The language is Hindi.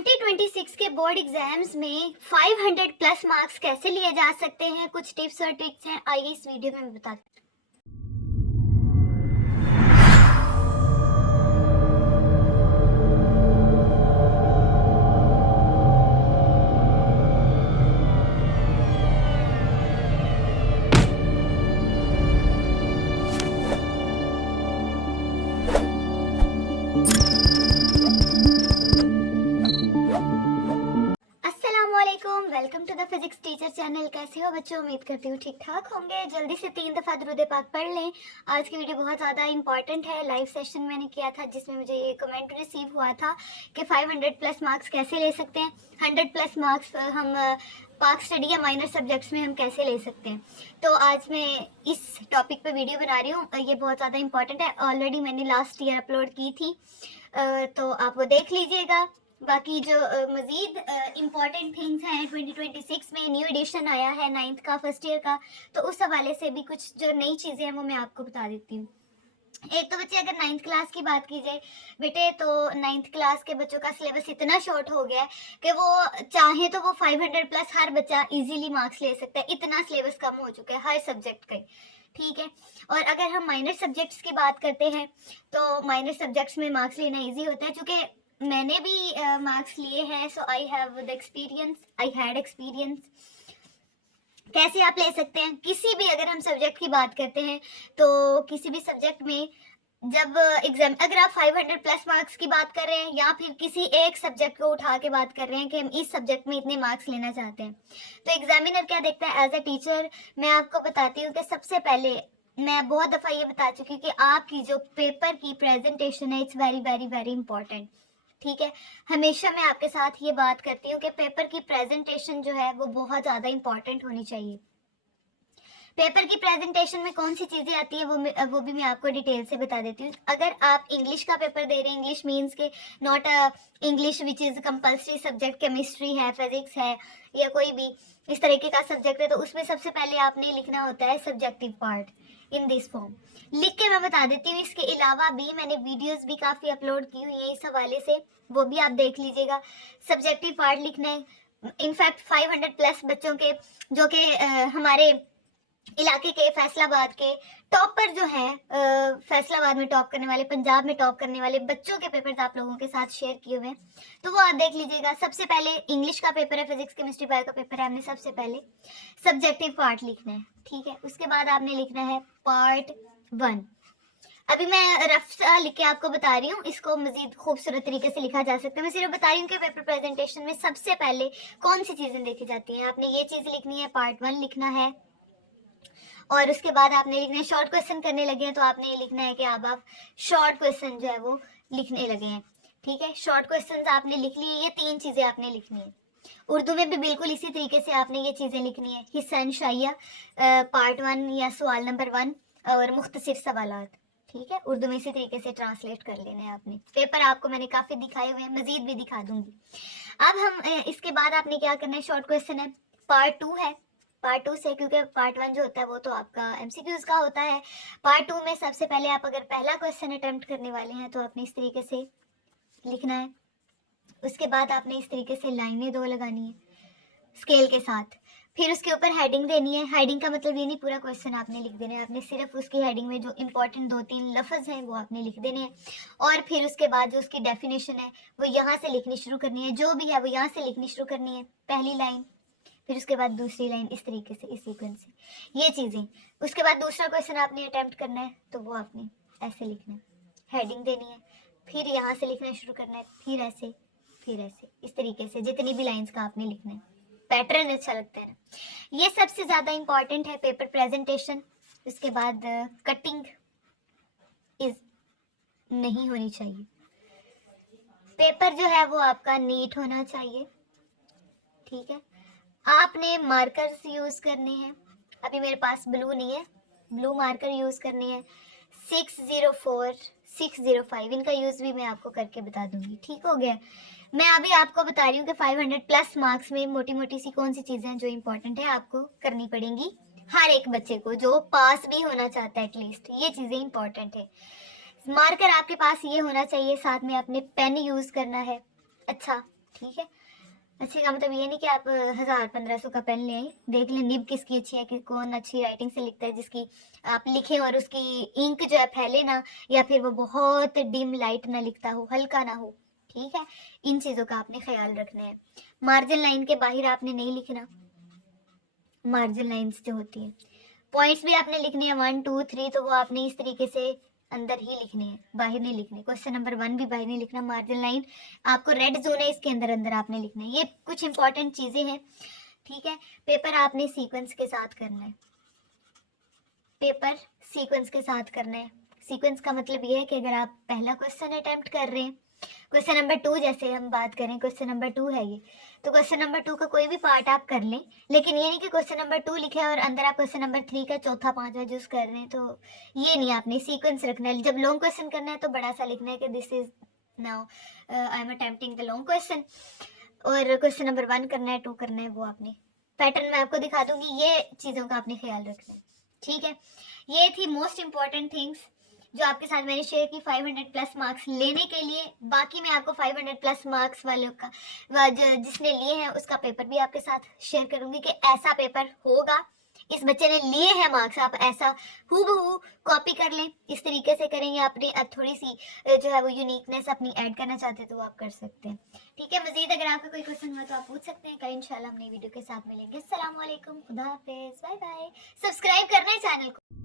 2026 के बोर्ड एग्जाम्स में 500 प्लस मार्क्स कैसे लिए जा सकते हैं, कुछ टिप्स और ट्रिक्स हैं। आइए इस वीडियो में मैं बताती हूँ। अस्सलामुअलैकुम, welcome to the physics teacher channel. कैसे हो बच्चों? उम्मीद करती हूँ ठीक ठाक होंगे। जल्दी से 3 दफ़ा दुरूद पाक पढ़ लें। आज की वीडियो बहुत ज़्यादा इंपॉर्टेंट है। लाइव सेशन मैंने किया था जिसमें मुझे ये कमेंट रिसीव हुआ था कि 500 प्लस मार्क्स कैसे ले सकते हैं, 100 प्लस मार्क्स हम पाक स्टडी या माइनर सब्जेक्ट्स में हम कैसे ले सकते हैं। तो आज मैं इस टॉपिक पे वीडियो बना रही हूँ। ये बहुत ज़्यादा इंपॉर्टेंट है। ऑलरेडी मैंने लास्ट ईयर अपलोड की थी, तो आप वो देख लीजिएगा। बाकी जो मज़ीद इम्पॉर्टेंट थिंग्स हैं, 2026 में न्यू एडिशन आया है 9th का, फर्स्ट ईयर का, तो उस हवाले से भी कुछ जो नई चीज़ें हैं वो मैं आपको बता देती हूँ। एक तो बच्चे, अगर 9th क्लास की बात की जाए बेटे, तो 9th क्लास के बच्चों का सिलेबस इतना शॉर्ट हो गया है कि वो चाहे तो वो 500 प्लस हर बच्चा इजीली मार्क्स ले सकता है। इतना सिलेबस कम हो चुका है हर सब्जेक्ट का, ठीक है। और अगर हम माइनर सब्जेक्ट्स की बात करते हैं तो माइनर सब्जेक्ट्स में मार्क्स लेना ईजी होता है। चूँकि मैंने भी मार्क्स लिए हैं, so I have the experience, I had experience. कैसे आप ले सकते हैं किसी भी, अगर हम सब्जेक्ट की बात करते हैं तो किसी भी सब्जेक्ट में जब एग्जाम, अगर आप 500 प्लस मार्क्स की बात कर रहे हैं या फिर किसी एक सब्जेक्ट को उठा के बात कर रहे हैं कि हम इस सब्जेक्ट में इतने मार्क्स लेना चाहते हैं, तो एग्जामिनर क्या देखता है? एज अ टीचर मैं आपको बताती हूँ कि सबसे पहले मैं बहुत दफ़ा ये बता चुकी हूँ कि आपकी जो पेपर की प्रेजेंटेशन है, it's very very very important, ठीक है। हमेशा मैं आपके साथ ये बात करती हूँ कि पेपर की प्रेजेंटेशन जो है वो बहुत ज़्यादा इंपॉर्टेंट होनी चाहिए। पेपर की प्रेजेंटेशन में कौन सी चीज़ें आती है वो भी मैं आपको डिटेल से बता देती हूँ। अगर आप इंग्लिश का पेपर दे रहे हैं, इंग्लिश मीन्स के not English which is compulsory subject, chemistry है, फिजिक्स है या कोई भी इस तरीके का सब्जेक्ट है, तो उसमें सबसे पहले आपने लिखना होता है subjective part in this form. लिख के मैं बता देती हूँ। इसके अलावा भी मैंने वीडियोस भी काफ़ी अपलोड की हुई है इस हवाले से, वो भी आप देख लीजिएगा। सब्जेक्टिव पार्ट लिखना है। इनफैक्ट 500 प्लस बच्चों के, जो कि हमारे इलाके के, फैसलाबाद के टॉपर जो हैं, फैसलाबाद में टॉप करने वाले, पंजाब में टॉप करने वाले बच्चों के पेपर्स आप लोगों के साथ शेयर किए हुए हैं, तो वो आप देख लीजिएगा। सबसे पहले इंग्लिश का पेपर है, फिजिक्स केमिस्ट्री बायो का पेपर है, हमने सबसे पहले सब्जेक्टिव पार्ट लिखना है, ठीक है। उसके बाद आपने लिखना है पार्ट 1। अभी मैं रफ सा लिख के आपको बता रही हूँ, इसको मजीद खूबसूरत तरीके से लिखा जा सकता है। मैं सिर्फ बता रही हूँ कि पेपर प्रेजेंटेशन में सबसे पहले कौन सी चीज़ें देखी जाती हैं। आपने ये चीज़ लिखनी है, पार्ट 1 लिखना है, और उसके बाद आपने लिखना है, शॉर्ट क्वेश्चन करने लगे हैं तो आपने ये लिखना है कि अब आप शॉर्ट क्वेश्चन जो है वो लिखने लगे हैं, ठीक है। शॉर्ट क्वेश्चंस आपने लिख लिए, ये 3 चीज़ें आपने लिखनी है। उर्दू में भी बिल्कुल इसी तरीके से आपने ये चीज़ें लिखनी है। हिस्सा शाइया पार्ट 1 या सवाल नंबर 1 और मुख्तसर सवालात, ठीक है। उर्दू में इसी तरीके से ट्रांसलेट कर लेने हैं आपने। पेपर आपको मैंने काफ़ी दिखाए हुए हैं, मजीद भी दिखा दूंगी। अब हम इसके बाद आपने क्या करना है, शॉर्ट क्वेश्चन है, पार्ट 2 है। पार्ट 2 से, क्योंकि पार्ट 1 जो होता है वो तो आपका एमसीक्यूज का होता है, पार्ट 2 में सबसे पहले आप अगर पहला क्वेश्चन अटेम्प्ट करने वाले हैं तो आपने इस तरीके से लिखना है। उसके बाद आपने इस तरीके से लाइनें 2 लगानी है स्केल के साथ। फिर उसके ऊपर हेडिंग देनी है। हेडिंग का मतलब ये नहीं पूरा क्वेश्चन आपने लिख देना है, आपने सिर्फ उसकी हेडिंग में जो इंपॉर्टेंट 2-3 लफ्ज़ हैं वो आपने लिख देने हैं। और फिर उसके बाद जो उसकी डेफिनेशन है वो यहाँ से लिखनी शुरू करनी है, जो भी है वो यहाँ से लिखनी शुरू करनी है, पहली लाइन, फिर उसके बाद दूसरी लाइन, इस तरीके से, इस सीक्वेंस से, ये चीज़ें। उसके बाद दूसरा क्वेश्चन आपने अटेम्प्ट करना है तो वो आपने ऐसे लिखना है, हेडिंग देनी है, फिर यहाँ से लिखना शुरू करना है, फिर ऐसे, फिर ऐसे, इस तरीके से जितनी भी लाइंस का आपने लिखना है। पैटर्न अच्छा लगता है ना। ये सबसे ज़्यादा इंपॉर्टेंट है पेपर प्रेजेंटेशन। उसके बाद कटिंग इज नहीं होनी चाहिए। पेपर जो है वो आपका नीट होना चाहिए, ठीक है। आपने मार्कर्स यूज़ करने हैं। अभी मेरे पास ब्लू नहीं है, ब्लू मार्कर यूज़ करने हैं। 604, 605, इनका यूज़ भी मैं आपको करके बता दूंगी, ठीक हो गया। मैं अभी आपको बता रही हूँ कि 500 प्लस मार्क्स में मोटी मोटी सी कौन सी चीज़ें हैं जो इंपॉर्टेंट है आपको करनी पड़ेंगी हर एक बच्चे को जो पास भी होना चाहता है। एटलीस्ट ये चीज़ें इंपॉर्टेंट है। मार्कर आपके पास ये होना चाहिए, साथ में आपने पेन यूज़ करना है, अच्छा, ठीक है। अच्छी का मतलब ये नहीं कि आप 1000-1500 का पेन ले आए। देख लें निब किसकी अच्छी है, कि कौन अच्छी राइटिंग से लिखता है, जिसकी आप लिखें और उसकी इंक जो है फैले ना, या फिर वो बहुत डिम लाइट ना लिखता हो, हल्का ना हो। ठीक है, इन चीज़ों का आपने ख्याल रखना है। मार्जिन लाइन के बाहर आपने नहीं लिखना, मार्जिन लाइन्स जो होती हैं। पॉइंट्स भी आपने लिखने हैं 1 2 3, तो वो आपने इस तरीके से अंदर ही लिखने हैं, बाहर नहीं लिखने। क्वेश्चन नंबर 1 भी बाहर नहीं लिखना। मार्जिन लाइन आपको रेड जोन है, इसके अंदर अंदर आपने लिखना है। ये कुछ इंपॉर्टेंट चीजें हैं। ठीक है, पेपर आपने सीक्वेंस के साथ करना है, पेपर सीक्वेंस के साथ करना है। सीक्वेंस का मतलब ये है कि अगर आप पहला क्वेश्चन अटेम्प्ट कर रहे हैं, क्वेश्चन नंबर 2 जैसे हम बात करें, क्वेश्चन नंबर 2 है ये, तो क्वेश्चन नंबर 2 का कोई भी पार्ट आप कर लें, लेकिन ये नहीं कि क्वेश्चन नंबर 2 लिखा है और अंदर आप क्वेश्चन नंबर 3 का चौथा पांचवा यूज कर रहे हैं। तो ये नहीं, आपने सीक्वेंस रखना है। जब लॉन्ग क्वेश्चन करना है तो बड़ा सा लिखना है कि this is now I am attempting the long question, और क्वेश्चन नंबर 1 करना है, 2 करना है, वो आपने पैटर्न मैं आपको दिखा दूंगी। ये चीज़ों का आपने ख्याल रखना है। ठीक है, ये थी मोस्ट इंपॉर्टेंट थिंग्स जो आपके साथ मैंने शेयर की 500 प्लस मार्क्स लेने के लिए। बाकी मैं आपको 500 प्लस मार्क्स वालों का जिसने लिए हैं उसका पेपर भी आपके साथ शेयर करूंगी कि ऐसा पेपर होगा, इस बच्चे ने लिए हैं मार्क्स, आप ऐसा हूबहू कॉपी कर लें, इस तरीके से करेंगे। अपनी थोड़ी सी जो है वो यूनिकनेस अपनी ऐड करना चाहते हैं तो वो आप कर सकते हैं। ठीक है, मजीद अगर आपका कोई क्वेश्चन हुआ तो आप पूछ सकते हैं। कल इंशाल्लाह हम नई वीडियो के साथ मिलेंगे। अस्सलाम वालेकुम, खुदा हाफिज, बाय बाय। सब्सक्राइब करना है चैनल को।